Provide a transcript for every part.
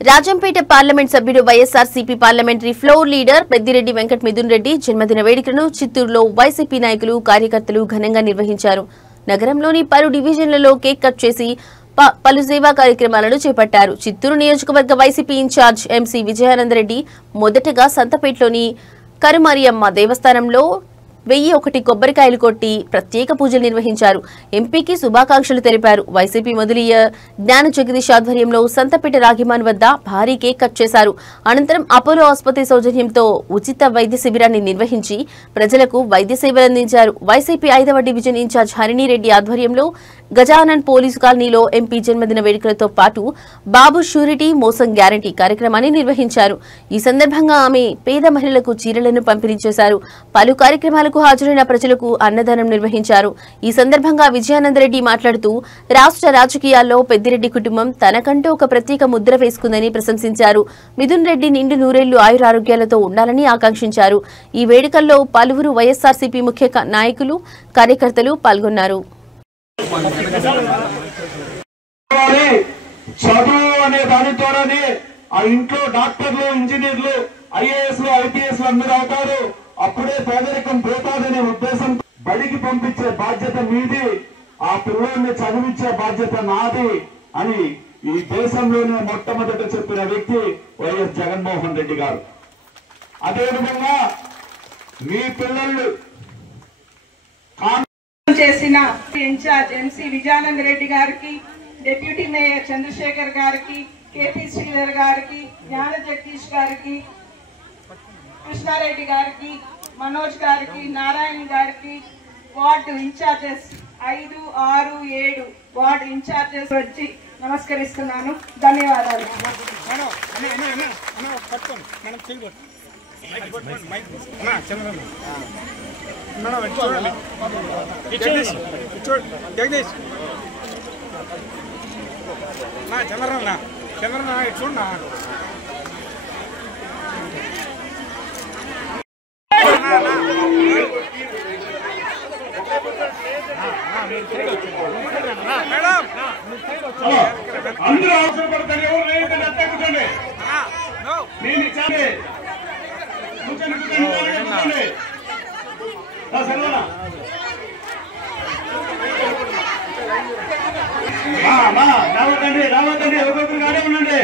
Rajampet parliament సభ్యుడు YSRCP parliamentary floor leader Peddireddy Venkata Mithun Reddy జన్మదిన వేడుకలను చిత్తూరులో వైసీపీ నాయకులు కార్యకర్తలు ఘనంగా నిర్వహించారు. నగరంలోని పలు డివిజన్లలో కేక్ కట్ చేసి పలు సేవా కార్యక్రమాలను చేపట్టారు. చిత్తూరు నియోజకవర్గ వైసీపీ ఇన్ఛార్జ్ ఎంసీ విజయానందరెడ్డి మొదటగా సంతపేటలోని కరుమారియమ్మ దేవస్థానంలో 1001 కొబ్బరికాయలు కొట్టి ప్రత్యేక పూజలు నిర్వహించారు. ఎంపీకి శుభాకాంక్షలు తెలిపారు. వైసీపీ మొదలయ్య జ్ఞాన జగదీష్ ఆధ్వర్యంలో సంతపేట రాగిమాన్ వద్ద భారీ కేక్ కట్ చేశారు. అనంతరం అపోలో ఆసుపత్రి సౌజన్యంతో ఉచిత వైద్య శిబిరాన్ని నిర్వహించి ప్రజలకు వైద్య సేవలు అందించారు. వైసీపీ 5వ డివిజన్ ఇన్ఛార్జ్ హరిణిరెడ్డి ఆధ్వర్యంలో గజానన్ పోలీసు కాలనీలో ఎంపీ జన్మదిన వేడుకలతో పాటు బాబు షూరిటీ మోసం గ్యారంటీ కార్యక్రమాన్ని నిర్వహించారు. ఈ సందర్భంగా ఆమె పేద మహిళలకు చీరలను పంపిణీ చేశారు. పలు కార్యక్రమాలకు హాజరైన ప్రజలకు అన్నదానం నిర్వహించారు. ఈ సందర్భంగా విజయానందరెడ్డి మాట్లాడుతూ రాష్ట్ర రాజకీయాల్లో పెద్దిరెడ్డి కుటుంబం తనకంటూ ఒక ప్రత్యేక ముద్ర వేసుకుందని ప్రశంసించారు. మిథున్ రెడ్డి నిండు నూరేళ్లు ఆయురారోగ్యాలతో ఉండాలని ఆకాంక్షించారు. ఈ వేడుకల్లో పలువురు వైఎస్ఆర్సీపీ ముఖ్య నాయకులు కార్యకర్తలు పాల్గొన్నారు. చదువు అనే దాని ద్వారానే ఆ ఇంట్లో డాక్టర్లు, ఇంజనీర్లు, ఐఏఎస్లు, ఐపీఎస్లు అందరూ అవుతారు. అప్పుడే పేదరికం పోతాదనే ఉద్దేశం బడికి పంపించే బాధ్యత మీది, ఆ పిల్లల్ని చదివించే బాధ్యత నాది అని ఈ దేశంలోనే మొట్టమొదట చెప్పిన వ్యక్తి వైఎస్ జగన్మోహన్ రెడ్డి గారు. అదేవిధంగా మీ పిల్లలు చేసిన ఇన్ఛార్జ్ ఎంసీ విజయానంద రెడ్డి గారికి, డిప్యూటీ మేయర్ చంద్రశేఖర్ గారికి, కేపీ శ్రీధర్ గారికి, జ్ఞాన జగదీష్ గారికి, కృష్ణారెడ్డి గారికి, మనోజ్ గారికి, నారాయణ గారికి, వార్డు ఇన్ఛార్జెస్ 5, 6, 7 వార్డు ఇన్ఛార్జెస్ వచ్చి నమస్కరిస్తున్నాను. ధన్యవాదాలు. అందరూ అవసరపడతారు. ఎవరు రేటు అట్టే కూర్చోండి. నేను ఇచ్చాను కూర్చొని కూర్చోండి. రావద్దండి, రావద్దండి, ఒక్కొక్కరు కాడే ఉండండి.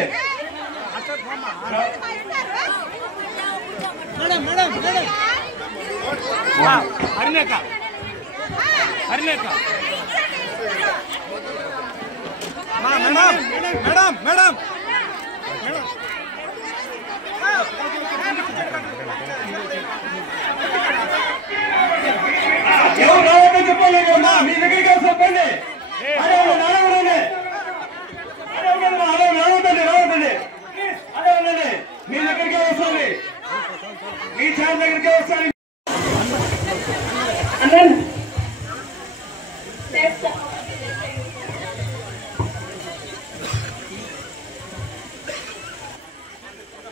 ఎవరు రావద్దని చెప్పలేదు. మీ దగ్గరికి చెప్పండి. అదే ఉండండి, రావద్దండి. అదే ఉండండి, మీ దగ్గరికే వస్తుంది, మీ చార్ దగ్గరికే వస్తుంది.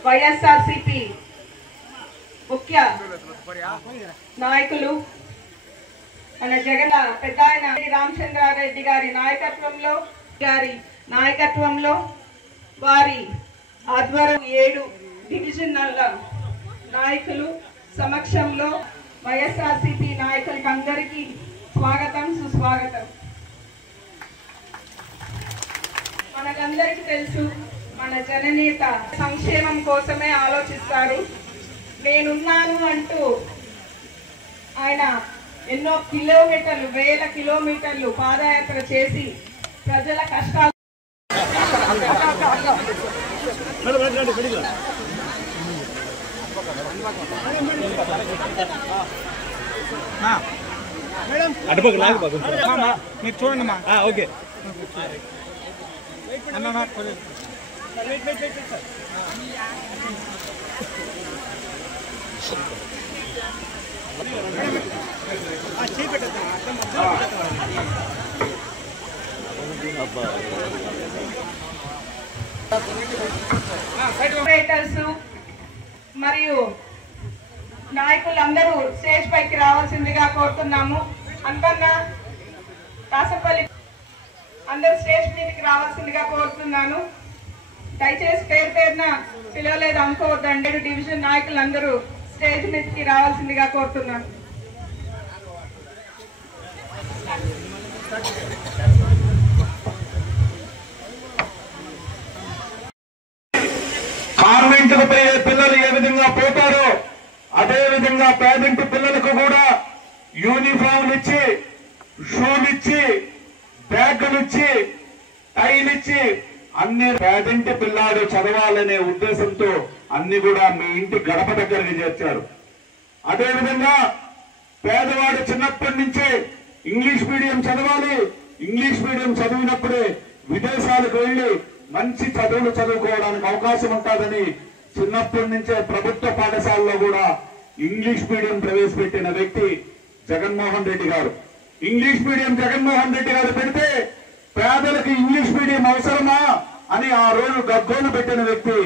వైఎస్ఆర్సీపీ ముఖ్య నాయకులు మన జగన్ పెద్ద ఆయన రామచంద్రారెడ్డి గారి నాయకత్వంలో వారి ఆధ్వర్యం 7 డివిజన్ల నాయకులు సమక్షంలో వైఎస్ఆర్సీపీ నాయకులకి అందరికీ స్వాగతం, సుస్వాగతం. మనకందరికీ తెలుసు, మన జననేత సంక్షేమం కోసమే ఆలోచిస్తారు. నేనున్నాను అంటూ ఆయన ఎన్నో కిలోమీటర్లు, వేల కిలోమీటర్లు పాదయాత్ర చేసి ప్రజల కష్టాలు మీరు చూడండి. ఓకే మరియు నాయకులందరూ స్టేజ్ పైకి రావాల్సిందిగా కోరుతున్నాము. అంతన్నా కాసపల్లి అందరూ స్టేజ్ మీదకి రావాల్సిందిగా కోరుతున్నాను. దయచేసి పేరు రోజున పిలవలేదు అనుకోవద్దండి. డివిజన్ నాయకులందరూ స్టేజ్ మీదకి రావాల్సిందిగా కోరుతున్నాను. కాన్వెంట్కు పోయే పిల్లలు ఏ విధంగా పోతారో అదే విధంగా పేదింటి పిల్లలకు కూడా యూనిఫామ్లు ఇచ్చి, షూలు ఇచ్చి, బ్యాగులు ఇచ్చి, టైలు ఇచ్చి అన్ని పేదింటి పిల్లాడు చదవాలనే ఉద్దేశంతో అన్ని కూడా మీ ఇంటి గడప దగ్గరికి చేర్చారు. అదేవిధంగా పేదవాడు చిన్నప్పటి నుంచే ఇంగ్లీష్ మీడియం చదవాలి, ఇంగ్లీష్ మీడియం చదివినప్పుడే విదేశాలకు వెళ్లి మంచి చదువులు చదువుకోవడానికి అవకాశం ఉంటుందని చిన్నప్పటి నుంచే ప్రభుత్వ పాఠశాలలో కూడా ఇంగ్లీష్ మీడియం ప్రవేశపెట్టిన వ్యక్తి జగన్మోహన్ రెడ్డి గారు. ఇంగ్లీష్ మీడియం జగన్మోహన్ రెడ్డి గారు పెడితే పేదలకు ఇంగ్లీష్ మీడియం అవసరమా అని ఆ రోజు గగ్గోలు పెట్టిన వ్యక్తి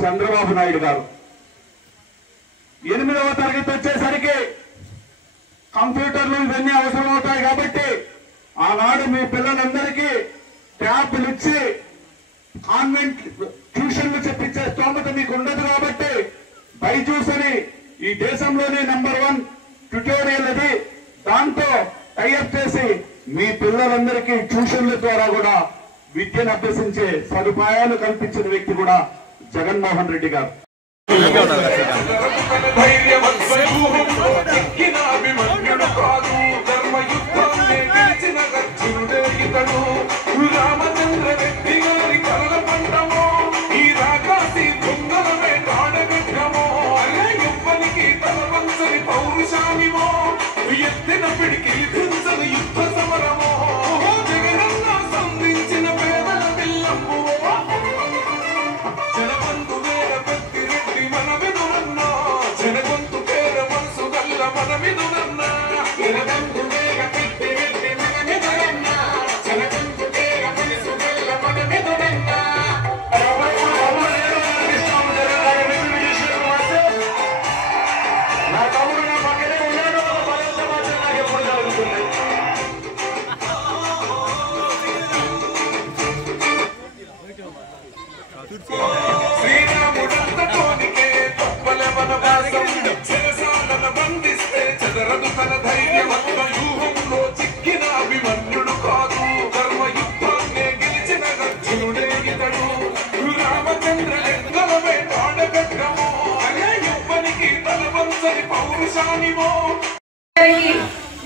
చంద్రబాబు నాయుడు గారు. 8వ తరగతి వచ్చేసరికి కంప్యూటర్లు ఇవన్నీ అవసరం అవుతాయి కాబట్టి ఆనాడు మీ పిల్లలందరికీ ట్యాబ్లు ఇచ్చి కాన్వెంట్ ట్యూషన్లు చెప్పించే స్తోమత మీకు ఉండదు కాబట్టి బైజూస్ అని ఈ దేశంలోనే నంబర్ 1 ట్యుటోరియల్ అది, దాంతో టైఅప్ చేసి మీ పిల్లలందరికీ ట్యూషన్ల ద్వారా కూడా విద్యను అభ్యసించే సదుపాయాలు కల్పించిన వ్యక్తి కూడా జగన్మోహన్ రెడ్డి గారు.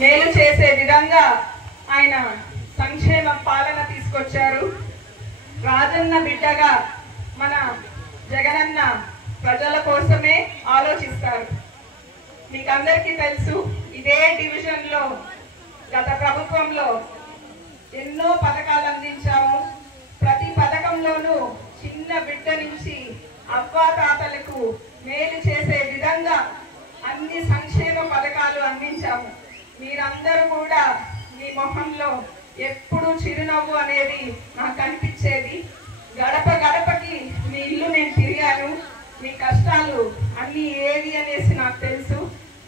మేలు చేసే విధంగా ఆయన సంక్షేమ పాలన తీసుకొచ్చారు. రాజన్న బిడ్డగా మన జగనన్న ప్రజల కోసమే ఆలోచిస్తారు. మీకు అందరికీ తెలుసు, ఇదే డివిజన్ లో గత ప్రభుత్వంలో ఎన్నో పథకాలు అందించాము. ప్రతి పథకంలోనూ చిన్న బిడ్డ నుంచి అవ్వాతాతలకు మేలు చేసే విధంగా అన్ని సంక్షేమ పథకాలు అందించాము. మీరందరూ కూడా మీ మొహంలో ఎప్పుడు చిరునవ్వు అనేది నాకు కనిపించేది. గడప గడపకి మీ ఇల్లు నేను తిరిగాను. మీ కష్టాలు అన్ని ఏవి అనేసి నాకు తెలుసు.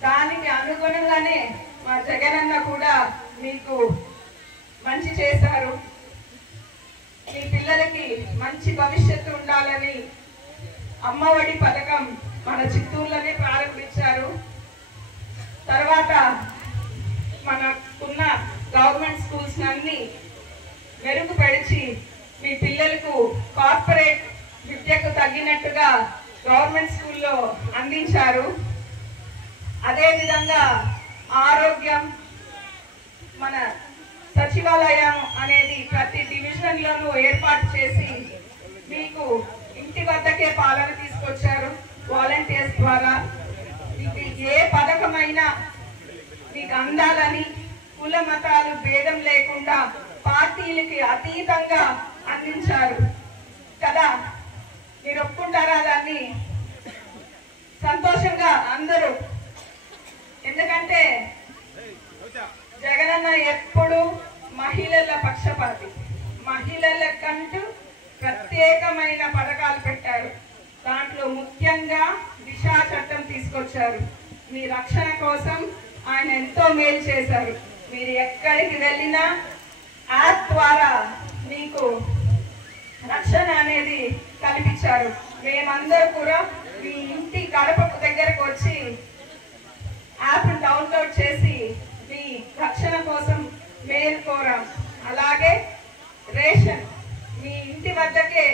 దానికి అనుగుణంగానే మా జగనన్న కూడా మీకు మంచి చేశారు. మీ పిల్లలకి మంచి భవిష్యత్తు ఉండాలని అమ్మఒడి పథకం మన చిత్తూరులోనే ప్రారంభించారు. తర్వాత మనకున్న గవర్నమెంట్ స్కూల్స్ అన్ని మెరుగుపరిచి మీ పిల్లలకు కార్పొరేట్ విద్యకు తగ్గినట్టుగా గవర్నమెంట్ స్కూల్లో అందించారు. అదేవిధంగా ఆరోగ్యం, మన సచివాలయం అనేది ప్రతి డివిజన్లోనూ ఏర్పాటు చేసి మీకు ఇంటి వద్దకే పాలన తీసుకొచ్చారు. వాలంటీర్స్ ద్వారా మీకు ఏ పథకమైనా మీకు అందాలని కుల మతాలు భేదం లేకుండా పార్టీలకి అతీతంగా అందించారు కదా. మీరు ఒప్పుకుంటారా దాన్ని? సంతోషంగా అందరూ, ఎందుకంటే జగనన్న ఎప్పుడు మహిళల పక్షపాతి. మహిళలకంటూ ప్రత్యేకమైన పథకాలు పెట్టారు. దాంట్లో ముఖ్యంగా దిశా చట్టం తీసుకొచ్చారు. మీ రక్షణ కోసం ఆయన ఎంతో మేలు చేశారు. మీరు ఎక్కడికి వెళ్ళినా యాప్ ద్వారా మీకు రక్షణ అనేది కల్పించారు. మేమందరూ కూడా మీ ఇంటి గడప దగ్గరకు వచ్చి యాప్ను డౌన్లోడ్ చేసి మీ రక్షణ కోసం మేలు కోరాం. అలాగే రేషన్ మీ ఇంటి వద్దకే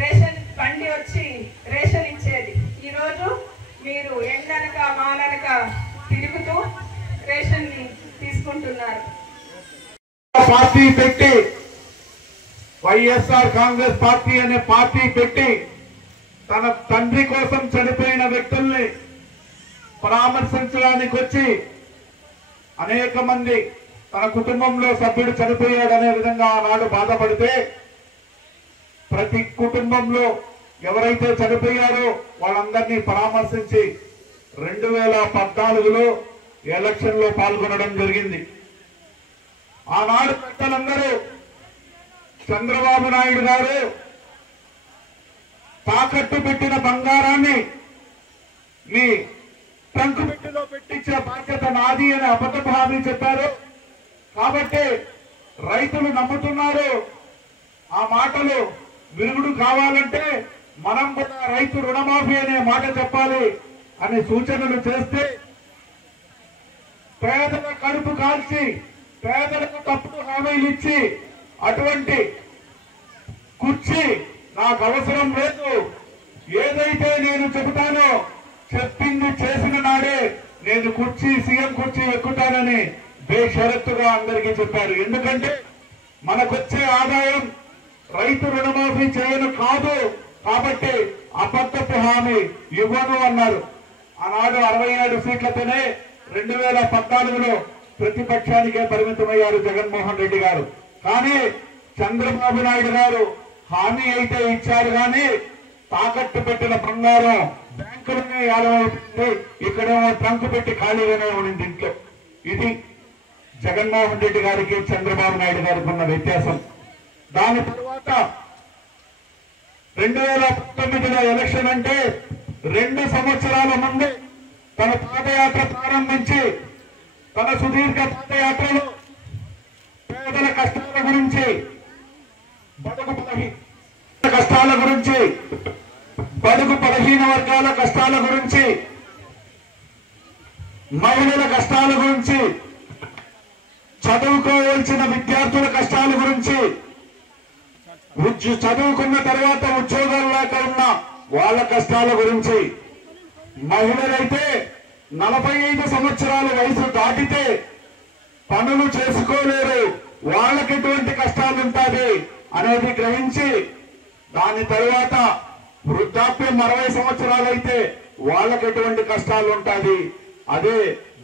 రేషన్ బండి వచ్చి రేషన్ ఇచ్చేది. ఈరోజు మీరు ఎండనక మాననక తిరుగుతూ రేషన్ ని తీసుకుంటున్నారు. పార్టీ పెట్టి వైఎస్ఆర్ కాంగ్రెస్ పార్టీ అనే పార్టీ పెట్టి తన తండ్రి కోసం చనిపోయిన వ్యక్తుల్ని పరామర్శించడానికి వచ్చి అనేక మంది తన కుటుంబంలో సభ్యుడు చనిపోయాడనే విధంగా ఆనాడు బాధపడితే ప్రతి కుటుంబంలో ఎవరైతే చనిపోయారో వాళ్ళందరినీ పరామర్శించి 2014లో ఎలక్షన్ లో పాల్గొనడం జరిగింది. ఆనాడు పెద్దలందరూ చంద్రబాబు నాయుడు గారు తాకట్టు పెట్టిన బంగారాన్ని మీ ట్రంక్ పెట్టిలో పెట్టించే బాధ్యత నాది అని అబద్ధపు హామీ చెప్పారు. కాబట్టి రైతులు నమ్ముతున్నారు. ఆ మాటలు విరుగుడు కావాలంటే మనం కూడా రైతు రుణమాఫీ అనే మాట చెప్పాలి అని సూచనలు చేస్తే పేదల కడుపు కాల్చి పేదలకు తప్పుడు హామీలు ఇచ్చి అటువంటి కుర్చీ నాకు అవసరం లేదు, ఏదైతే నేను చెబుతానో చెప్పింది చేసిన నాడే నేను సీఎం కుర్చీ ఎక్కుతానని బేషరతుగా అందరికీ చెప్పారు. ఎందుకంటే మనకొచ్చే ఆదాయం రైతు రుణమాఫీ చేయను కాదు కాబట్టి అబద్ధపు హామీ ఇవ్వను అన్నారు. ఆనాడు 67 సీట్లతోనే 2014లో ప్రతిపక్షానికే పరిమితమయ్యారు జగన్మోహన్ రెడ్డి గారు. కానీ చంద్రబాబు నాయుడు గారు హామీ అయితే ఇచ్చారు కానీ తాకట్టు పెట్టిన బంగారం బ్యాంకులనే ఏలమైపోయింది, ఇక్కడేమో ట్రంక్ పెట్టి ఖాళీగానే ఉండింది ఇంట్లో. ఇది జగన్మోహన్ రెడ్డి గారికి చంద్రబాబు నాయుడు గారికి ఉన్న వ్యత్యాసం. దాని తర్వాత 2019లో ఎలక్షన్ అంటే 2 సంవత్సరాల ముందు తన పాదయాత్ర ప్రారంభించి తన సుదీర్ఘ పాదయాత్రలో పేదల కష్టాల గురించి, కష్టాల గురించి, బడుగు బలహీన వర్గాల కష్టాల గురించి, మహిళల కష్టాల గురించి, చదువుకోవాల్సిన విద్యార్థుల కష్టాల గురించి, చదువుకున్న తర్వాత ఉద్యోగాలు లేక ఉన్న వాళ్ళ కష్టాల గురించి, మహిళలైతే 45 సంవత్సరాల వయసు దాటితే పనులు చేసుకోలేరు, వాళ్ళకి ఎటువంటి కష్టాలు ఉంటాయి అనేది గ్రహించి దాని తర్వాత వృద్ధాప్యం 60 సంవత్సరాలైతే వాళ్ళకి ఎటువంటి కష్టాలు ఉంటాయి, అదే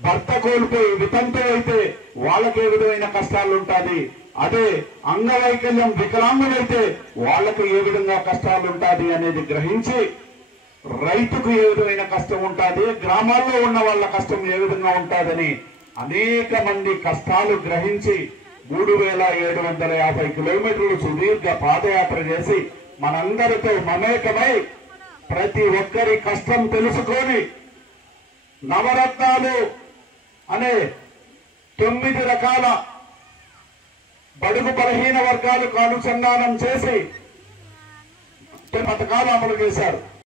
భర్త కోల్పోయి వితంతు అయితే వాళ్ళకి ఏ విధమైన కష్టాలు ఉంటాయి, అదే అంగవైకల్యం వికలాంగులైతే వాళ్ళకి ఏ విధంగా కష్టాలు ఉంటాయి అనేది గ్రహించి రైతుకు ఏ విధమైన కష్టం ఉంటుంది, గ్రామాల్లో ఉన్న వాళ్ళ కష్టం ఏ విధంగా ఉంటుందని అనేక మంది కష్టాలు గ్రహించి 3750 కిలోమీటర్లు సుదీర్ఘ పాదయాత్ర చేసి మనందరితో మమేకమై ప్రతి ఒక్కరి కష్టం తెలుసుకొని నవరత్నాలు అనే 9 రకాల బడుగు బలహీన వర్గాలకు అనుసంధానం చేసి పథకాలు అమలు చేశారు.